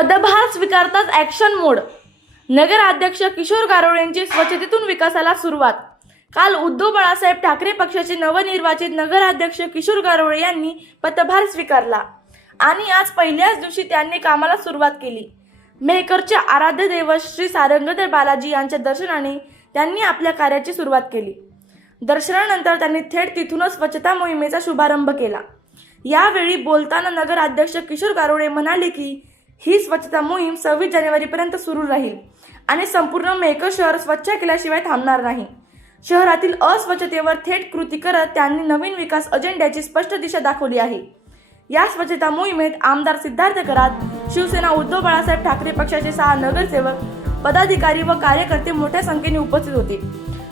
पदभार स्वीकारताच ॲक्शन मोड. नगराध्यक्ष किशोर गारोळेंची स्वच्छतेतून विकासाला सुरुवात. काल उद्धव बाळासाहेब ठाकरे पक्षाचे नवनिर्वाचित नगराध्यक्ष किशोर गारोळे यांनी पदभार स्वीकारला आणि आज पहिल्याच दिवशी त्यांनी कामाला सुरुवात केली. मेहकरचे आराध्य दैवत श्री सारंगधर बालाजी यांच्या दर्शनाने त्यांनी आपल्या कार्याची सुरुवात केली. दर्शनानंतर त्यांनी थेट तिथूनच स्वच्छता मोहिमेचा शुभारंभ केला. यावेळी बोलताना नगराध्यक्ष किशोर गारोळे म्हणाले की ही स्वच्छता मोहीम 26 जानेवारीपर्यंत सुरू राहील आणि संपूर्ण मेहकर शहर स्वच्छ केल्याशिवाय थांबणार नाही. शहरातील अस्वच्छतेवर थेट कृती करत त्यांनी नवीन विकास अजेंड्याची स्पष्ट दिशा दाखवली आहे. या स्वच्छता मोहिमेत आमदार सिद्धार्थ कराड, शिवसेना उद्धव बाळासाहेब ठाकरे पक्षाचे 6 नगरसेवक, पदाधिकारी व कार्यकर्ते मोठ्या संख्येने उपस्थित होते.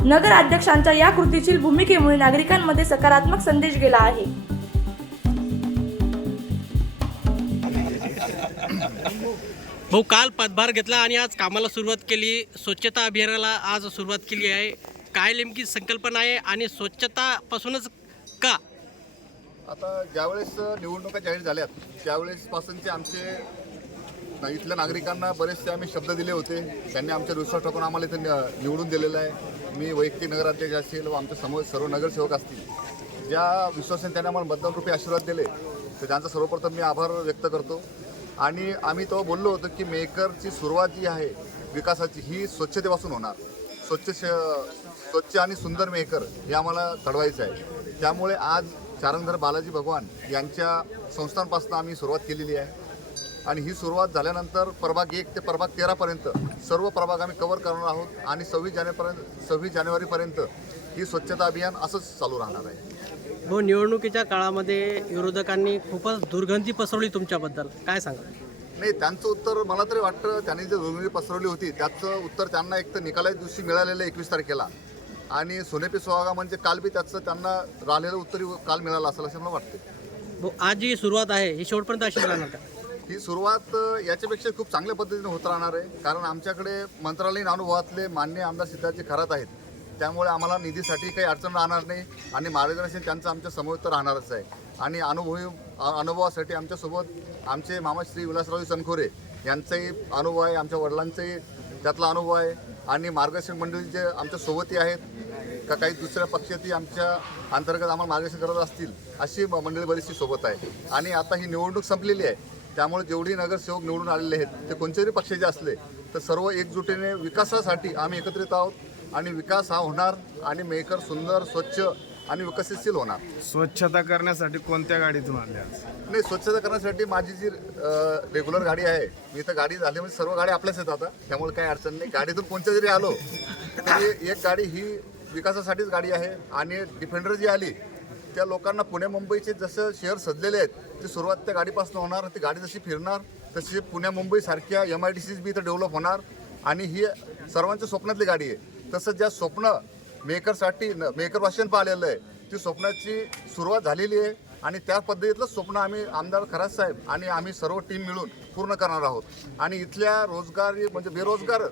नगराध्यक्षांच्या या कृतीशील भूमिकेमुळे नागरिकांमध्ये सकारात्मक संदेश गेला आहे. भाऊ, काल पदभार घेतला आणि आज कामाला सुरुवात केली. स्वच्छता अभियानाला आज सुरुवात केली आहे. काय नेमकी संकल्पना आहे आणि स्वच्छतापासूनच का? आता ज्यावेळेस निवडणुका जाहीर झाल्यात त्यावेळेसपासूनचे आमचे इथल्या नागरिकांना बरेचसे आम्ही शब्द दिले होते. त्यांनी आमच्या विश्वास टाकून आम्हाला इथे निवडून दिलेलं आहे. मी वैयक्तिक नगराध्यक्ष असेल व आमच्या समोर सर्व नगरसेवक असतील, ज्या विश्वासाने त्यांनी आम्हाला मतदानरूपी आशीर्वाद दिले तर त्यांचा सर्वप्रथम मी आभार व्यक्त करतो. आणि आम्ही तो बोललो होतो की मेहकरची सुरुवात जी आहे विकासाची ही स्वच्छतेपासून होणार. स्वच्छ आणि सुंदर मेहकर हे आम्हाला घडवायचं आहे. त्यामुळे आज सारंगधर बालाजी भगवान यांच्या संस्थांपासून आम्ही सुरुवात केलेली आहे आणि ही सुरुवात झाल्यानंतर प्रभाग 1 ते प्रभाग 13पर्यंत सर्व प्रभाग आम्ही कव्हर करणार आहोत आणि 26 जानेवारीपर्यंत ही स्वच्छता अभियान असंच चालू राहणार आहे. भाऊ, निवडणुकीच्या काळामध्ये विरोधकांनी खूपच दुर्गंधी पसरवली तुमच्याबद्दल, काय सांगा? नाही, त्यांचं उत्तर मला तरी वाटतं त्यांनी जे दुर्गंधी पसरवली होती त्याचं उत्तर त्यांना एक तर निकालाच्या दिवशी मिळालेलं 21 तारखेला आणि सोनेपी सुहागा म्हणजे काल बी त्याचं त्यांना राहिलेलं उत्तर काल मिळालं असेल असं मला वाटते. भाऊ, आज जी सुरुवात आहे ही शेवटपर्यंत अशी राहणार का? ही सुरुवात याच्यापेक्षा खूप चांगल्या पद्धतीने होत राहणार आहे. कारण आमच्याकडे मंत्रालयीन अनुभवातले मान्य आमदार सिद्धार्थ खरात आहेत. त्यामुळे आम्हाला निधीसाठी काही अडचण राहणार नाही आणि मार्गदर्शन त्यांचं आमच्या समोर तर राहणारच आहे. आणि अनुभवासाठी आमच्यासोबत आमचे मामा श्री विलासराव सनखोरे यांचाही अनुभव आहे, आमच्या वडिलांचाही त्यातला अनुभव आहे आणि मार्गदर्शन मंडळी जे आमच्या सोबती आहेत का काही दुसऱ्या पक्षातही आमच्या अंतर्गत आम्हाला मार्गदर्शन करत असतील अशी मंडळी बरीचशी सोबत आहे. आणि आता ही निवडणूक संपलेली आहे त्यामुळे जेवढी नगरसेवक निवडून आलेले आहेत ते कोणत्याही पक्षाचे असले तर सर्व एकजुटीने विकासासाठी आम्ही एकत्रित आहोत आणि विकास हा होणार आणि मेहकर सुंदर, स्वच्छ आणि विकसनशील होणार. स्वच्छता करण्यासाठी कोणत्या गाडीतून आल्या? नाही, स्वच्छता करण्यासाठी माझी जी रेग्युलर गाडी आहे, मी तर गाडी झाली म्हणजे सर्व गाडी आपल्याच आहेत आता, त्यामुळे काही अडचण नाही. गाडीतून कोणत्या जरी आलो तरी एक गाडी ही विकासासाठीच गाडी आहे. आणि डिफेंडर जी आली त्या लोकांना पुणे मुंबईचे जसं शहर सजलेले आहेत ती सुरुवात त्या गाडीपासून होणार. ती गाडी जशी फिरणार तशी पुणे मुंबईसारख्या MIDCs बी इथं डेव्हलप होणार आणि ही सर्वांच्या स्वप्नातली गाडी आहे. तसं ज्या स्वप्न मेहकरसाठी मेहकरवासियांना पाहिलेलं आहे ती स्वप्नाची सुरुवात झालेली आहे आणि त्या पद्धतीतलं स्वप्न आम्ही आमदार खरात साहेब आणि आम्ही सर्व टीम मिळून पूर्ण करणार आहोत. आणि इथल्या रोजगारी म्हणजे बेरोजगार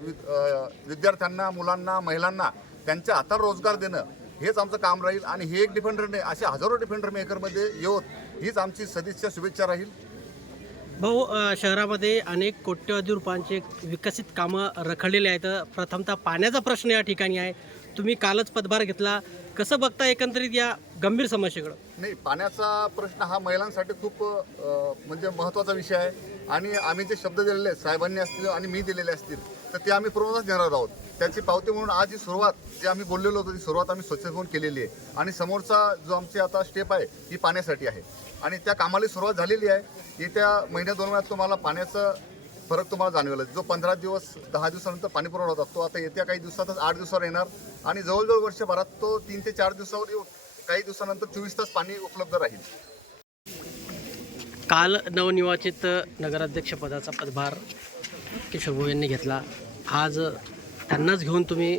विद्यार्थ्यांना, मुलांना, महिलांना त्यांच्या हातावर रोजगार देणं हेच आमचं काम राहील. आणि हे एक डिफेंडर नाही, असे हजारो डिफेंडर मेहकरमध्ये येऊत हीच आमची सदिच्छा शुभेच्छा राहील. भाऊ, शहरामध्ये अनेक कोट्यवधी रुपयांचे विकसित कामं रखडलेले आहेत. प्रथमतः पाण्याचा प्रश्न या ठिकाणी आहे. तुम्ही कालच पदभार घेतला, कसं बघता एकंदरीत या गंभीर समस्येकडं? नाही, पाण्याचा प्रश्न हा महिलांसाठी खूप म्हणजे महत्त्वाचा विषय आहे आणि आम्ही जे शब्द दिलेले आहेत साहेबांनी असतील आणि मी दिलेले असतील तर ते आम्ही पूर्णच देणार आहोत. त्याची पावती म्हणून आज ही सुरुवात जी आम्ही बोललेलो होतो ती सुरुवात आम्ही स्वच्छतेतून केलेली आहे आणि समोरचा जो आमची आता स्टेप आहे ही पाण्यासाठी आहे आणि त्या कामाला सुरुवात झालेली आहे. येत्या महिन्या 2 महिन्यात तुम्हाला पाण्याचा फरक तुम्हाला जाणवेल. जो 15 दिवस 10 दिवसानंतर पाणी पुरवठा होता तो आता येत्या काही दिवसातच 8 दिवसावर येणार आणि जवळजवळ वर्षभरात तो 3 ते 4 दिवसावर येऊन काही दिवसानंतर 24 तास पाणी उपलब्ध राहील. काल नवनिर्वाचित नगराध्यक्षपदाचा पदभार किशोर भाऊ यांनी घेतला. आज त्यांनाच घेऊन तुम्ही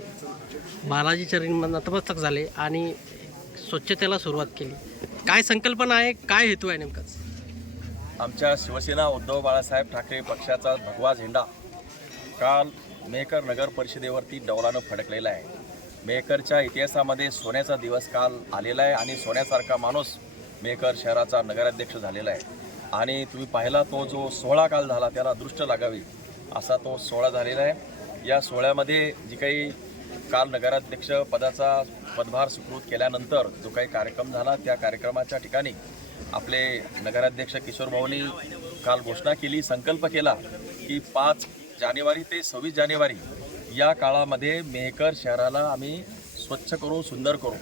बालाजी चरणी नतमस्तक झाले आणि स्वच्छतेला सुरुवात केली. काय संकल्पना आहे, काय हेतू आहे नेमकाच? आमच्या शिवसेना उद्धव बाळासाहेब ठाकरे पक्षाचा भगवा झेंडा काल मेहकर नगर परिषदेवरती डौलानं फडकलेला आहे. मेहकरच्या इतिहासामध्ये सोन्याचा दिवस काल आलेला आहे आणि सोन्यासारखा माणूस मेहकर शहराचा नगराध्यक्ष झालेला आहे. आणि तुम्ही पाहिला तो जो सोहळा काल झाला त्याला दृष्ट लागावी असा तो सोहळा झालेला आहे. या सोहळ्यामध्ये जी काही काल नगराध्यक्ष पदाचा पदभार सुकृत केल्यानंतर जो काही कार्यक्रम झाला त्या कार्यक्रमाच्या ठिकाणी आपले नगराध्यक्ष किशोर भाऊंनी काल घोषणा केली, संकल्प केला की 5 जानेवारी ते 26 जानेवारी या काळामध्ये मेहकर शहराला आम्ही स्वच्छ करू, सुंदर करू.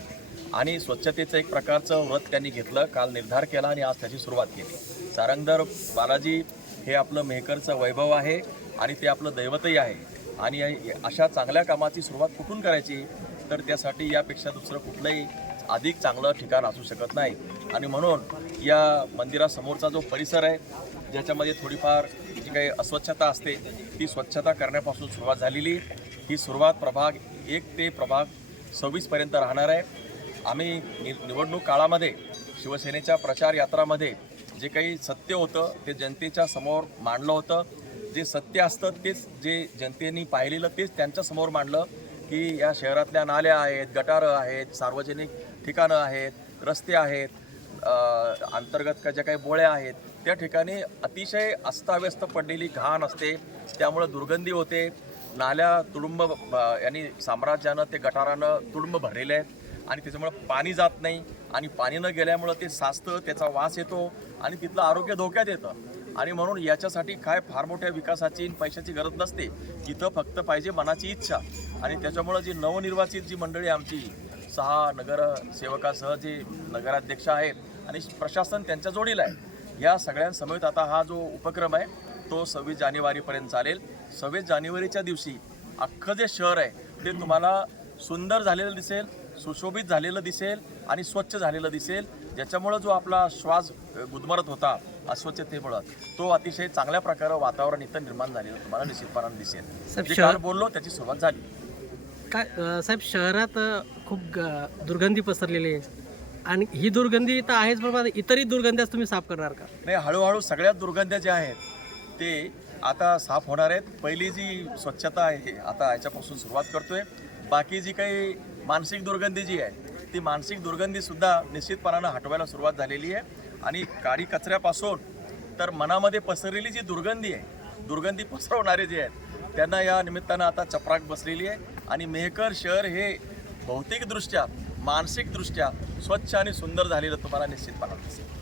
आणि स्वच्छतेचं एक प्रकारचं व्रत त्यांनी घेतलं, काल निर्धार केला आणि आज त्याची सुरुवात केली. सारंगधर बालाजी हे आपलं मेहकरचं वैभव आहे आणि ते आपलं दैवतही आहे. आणि अशा चांगल्या कामाची सुरुवात कुठून करायची, तर त्यासाठी यापेक्षा दुसरं कुठलंही अधिक चांगलं ठिकाण असू शकत नाही. आणि म्हणून या मंदिरासमोरचा जो परिसर आहे ज्याच्यामध्ये थोडीफार जी काही अस्वच्छता असते ती स्वच्छता करण्यापासून सुरुवात झालेली. ही सुरुवात प्रभाग 1 ते प्रभाग 26 पर्यंत राहणार आहे. आम्ही निवडणूक काळामध्ये शिवसेनेच्या प्रचार यात्रामध्ये जे काही सत्य होतं ते जनतेच्या समोर मांडलं होतं. जे सत्य असतं तेच जे जनतेने पाहिलेलं तेच त्यांच्यासमोर मांडलं की या शहरातल्या नाल्या आहेत, गटारं आहेत, सार्वजनिक ठिकाणं आहेत, रस्ते आहेत, अंतर्गत ज्या काही बोळ्या आहेत त्या ठिकाणी अतिशय अस्ताव्यस्त पडलेली घाण असते, त्यामुळं दुर्गंधी होते. नाल्या तुडुंब यांनी साम्राज्यानं ते गटारानं तुडुंब भरलेले आहेत आणि त्याच्यामुळं पाणी जात नाही आणि पाणी न गेल्यामुळं ते साचतं, त्याचा वास येतो आणि तिथलं आरोग्य धोक्यात येतं. आणि म्हणून याच्यासाठी काय फार मोठ्या विकासाची पैशाची गरज नसते, तिथं फक्त पाहिजे मनाची इच्छा. आणि त्याच्यामुळं जी नवनिर्वाचित जी मंडळी आमची 6 नगरसेवकासह जे नगराध्यक्ष आहेत आणि प्रशासन त्यांच्या जोडीला आहे, या सगळ्यांसमवेत आता हा जो उपक्रम आहे तो 26 जानेवारीपर्यंत चालेल. 26 जानेवारीच्या दिवशी अख्खं जे शहर आहे ते तुम्हाला सुंदर झालेलं दिसेल, सुशोभित झालेलं दिसेल आणि स्वच्छ झालेलं दिसेल, ज्याच्यामुळं जो आपला श्वास गुदमरत होता अस्वच्छतेमुळं तो अतिशय चांगल्या प्रकारे वातावरण इथं निर्माण झालेलं तुम्हाला निश्चितपणाने दिसेल. जे काल बोललो त्याची सुरुवात झाली. काय साहेब, शहरात खूप दुर्गंधी पसरलेली आहे आणि ही दुर्गंधी तर आहेच, बरोबर, इतरही दुर्गंध्याच तुम्ही साफ करणार का? नाही, हळूहळू सगळ्या दुर्गंध्या ज्या आहेत ते आता साफ होणार आहेत. पहिली जी स्वच्छता आहे आता याच्यापासून सुरुवात करतोय. बाकी जी काही मानसिक दुर्गंधी जी आहे ती मानसिक दुर्गंधीसुद्धा निश्चितपणानं हटवायला सुरुवात झालेली आहे. आणि काडी कचऱ्यापासून तर मनामध्ये पसरलेली जी दुर्गंधी आहे, दुर्गंधी पसरवणारे जे आहेत त्यांना या निमित्तानं आता चपराक बसलेली आहे. आणि मेहकर शहर हे भौतिकदृष्ट्या मानसिकदृष्ट्या स्वच्छ आणि सुंदर झालेलं तुम्हाला निश्चितपणानं दिसेल.